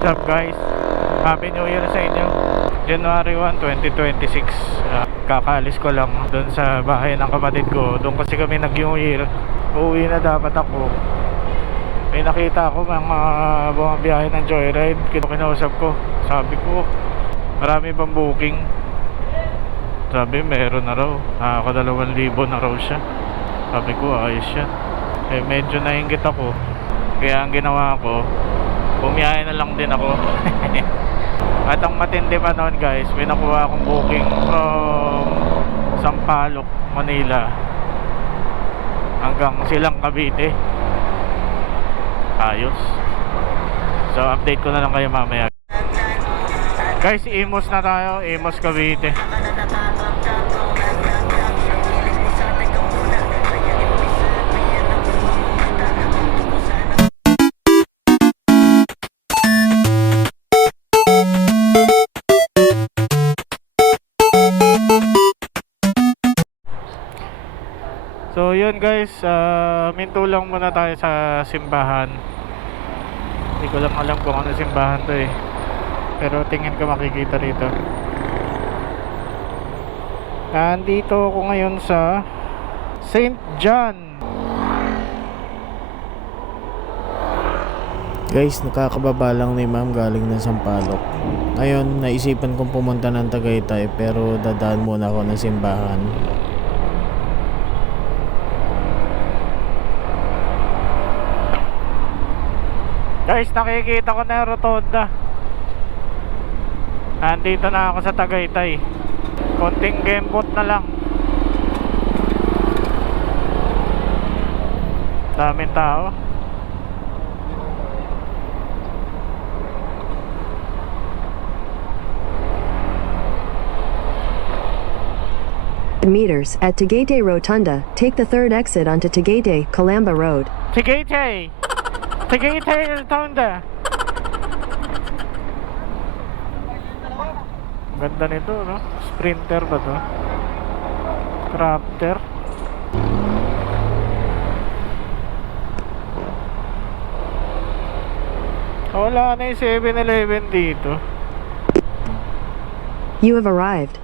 What's up guys? Happy New Year sa inyo. January 1, 2026. Kakaalis ko lang doon sa bahay ng kapatid ko. Doon kasi kami nag-New Year. Uuwi na dapat ako. May nakita ako mga bumabiyahe ng Joyride. Kinausap ko. Sabi ko, marami bang booking? Sabi meron na raw. Nakaka2,000 na raw siya. Sabi ko ayos yan. Eh medyo nainggit ako. Kaya ang ginawa ko, bumiyahe na lang din ako. At ang matindi pa noon guys, may nakuha akong booking from Sampaloc, Manila hanggang Silang, Cavite. Ayos. So update ko na lang kayo mamaya. Guys, Imos na tayo. Imos, Cavite. So yun guys, minto lang muna tayo sa simbahan. Hindi ko lang alam kung ano simbahan to eh, pero tingin ko makikita rito. Nandito ako ngayon sa St. John. Guys, nakakababa lang ni ma'am galing ng Sampaloc. Ngayon, naisipan kong pumunta ng Tagaytay pero dadaan muna ako ng simbahan. Guys, nakikita ko na yung rotonda. Nandito na ako sa Tagaytay. Konting gembot na lang. Daming tao. Meters at Tagaytay Rotunda, take the third exit onto Tagaytay, Calamba Road. Tagaytay! Tagaytay Rotonda! Ganda nito, no? Sprinter ba to? Crafter. Wala na yung 7-Eleven dito. You have arrived.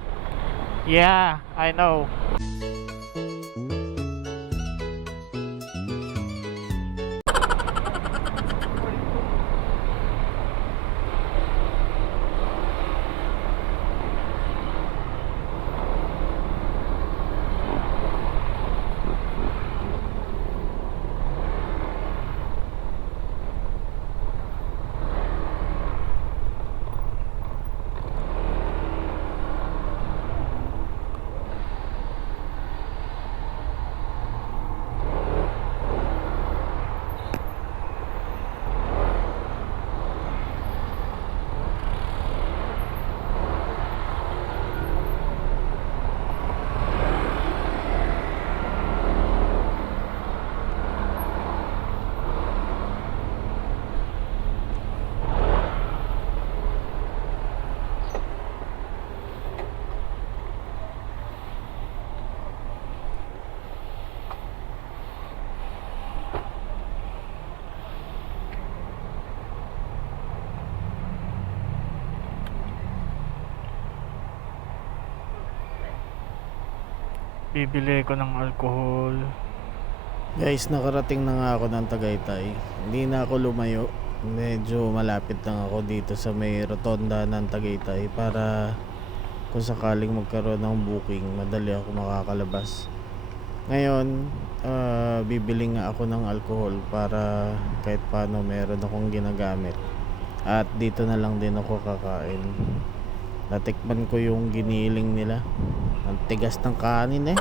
Yeah, I know. Bibili ko ng alcohol. Guys, nakarating na nga ako ng Tagaytay. Hindi na ako lumayo. Medyo malapit lang ako dito sa may rotonda ng Tagaytay para kung sakaling magkaroon ng booking, madali ako makakalabas. Ngayon, bibili nga ako ng alcohol para kahit paano meron akong ginagamit. At dito na lang din ako kakain. Natikman ko yung giniling nila. Ang tigas ng kanin eh.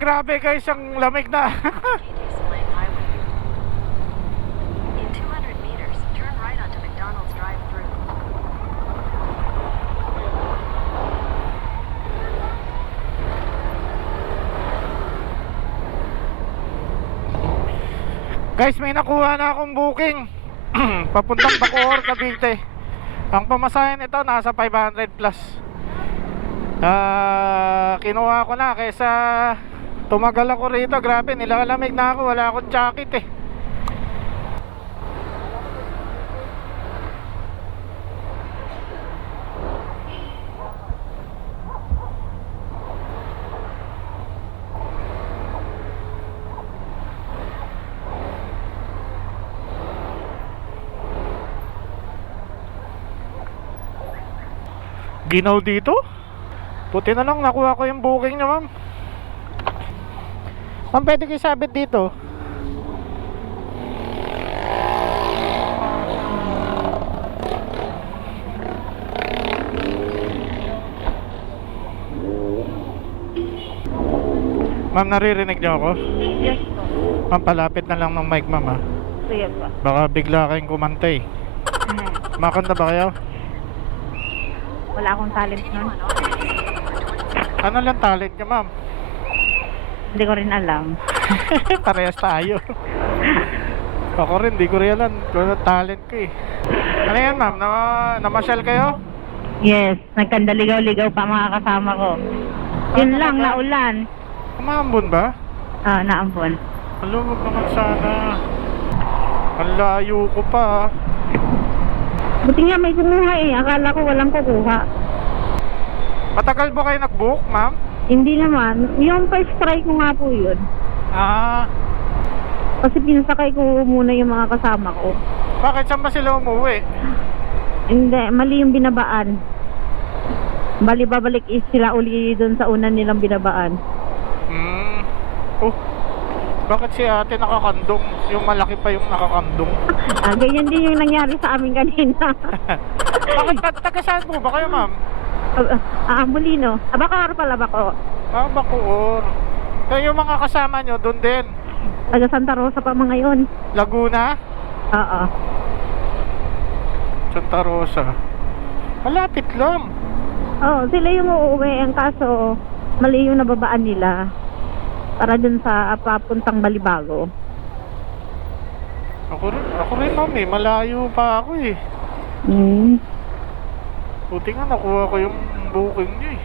Grabe guys, ang lamig na. In 200 meters, turn right onto McDonald's drive-thru. Guys, may nakuha na akong booking. Papuntang Bacoor, Cavite. Ang pamasahin nito nasa 500 plus. Kinuha ko na kaysa tumagal ako rito. Grabe, nilalamig na ako. Wala akong jacket eh. Ginaw dito? Buti na lang nakuha ko yung booking niya, ma'am. Ma'am, pwede kayo sabit dito. Ma'am, naririnig niyo ako? Yes po. Ma'am, palapit na lang ng mic, ma'am, ha? Sige po. Baka bigla kayong kumantay. Makanta ba kayo? Wala akong talent nun. Ano lang talent niya, ma'am? Hindi ko rin alam. Parehas tayo. Ako rin, di ko rin alam kung ano talent ko eh. Ano yan, ma'am? Namasyal kayo? Yes, nagkandaligaw-ligaw pa mga kasama ko. Yun lang, naulan. Kumambon ba? Naambon. Alam, wag naman sana. Ang layo ko pa. Buti nga may kumuha eh. Akala ko walang kukuha. Matagal ba kayo nag-book, ma'am? Hindi naman. Yung first try ko nga po yun. Ah, Kasi pinasakay ko muna yung mga kasama ko. bakit saan ba sila umuwi? Hindi, mali yung binabaan. Bali babalik is sila uli doon sa una nilang binabaan. Oh, bakit si ate nakakandong? Yung malaki pa yung nakakandong. Ganyan din yung nangyari sa amin kanina. Bakit taga saan po ba kayo, ma'am? Molino. Bacoor pala, Bacoor. Ah, Bacoor. Kaya yung mga kasama nyo, doon din. Taga Santa Rosa pa mga yun. Laguna? Oo. Santa Rosa. Malapit lang. Oo, sila yung uuwi. Ang kaso, mali yung nababaan nila. Para dun sa papuntang Balibago. Ako rin, ma'am eh. Malayo pa ako eh. Hmm. Buti nga nakuha ko yung booking nyo eh.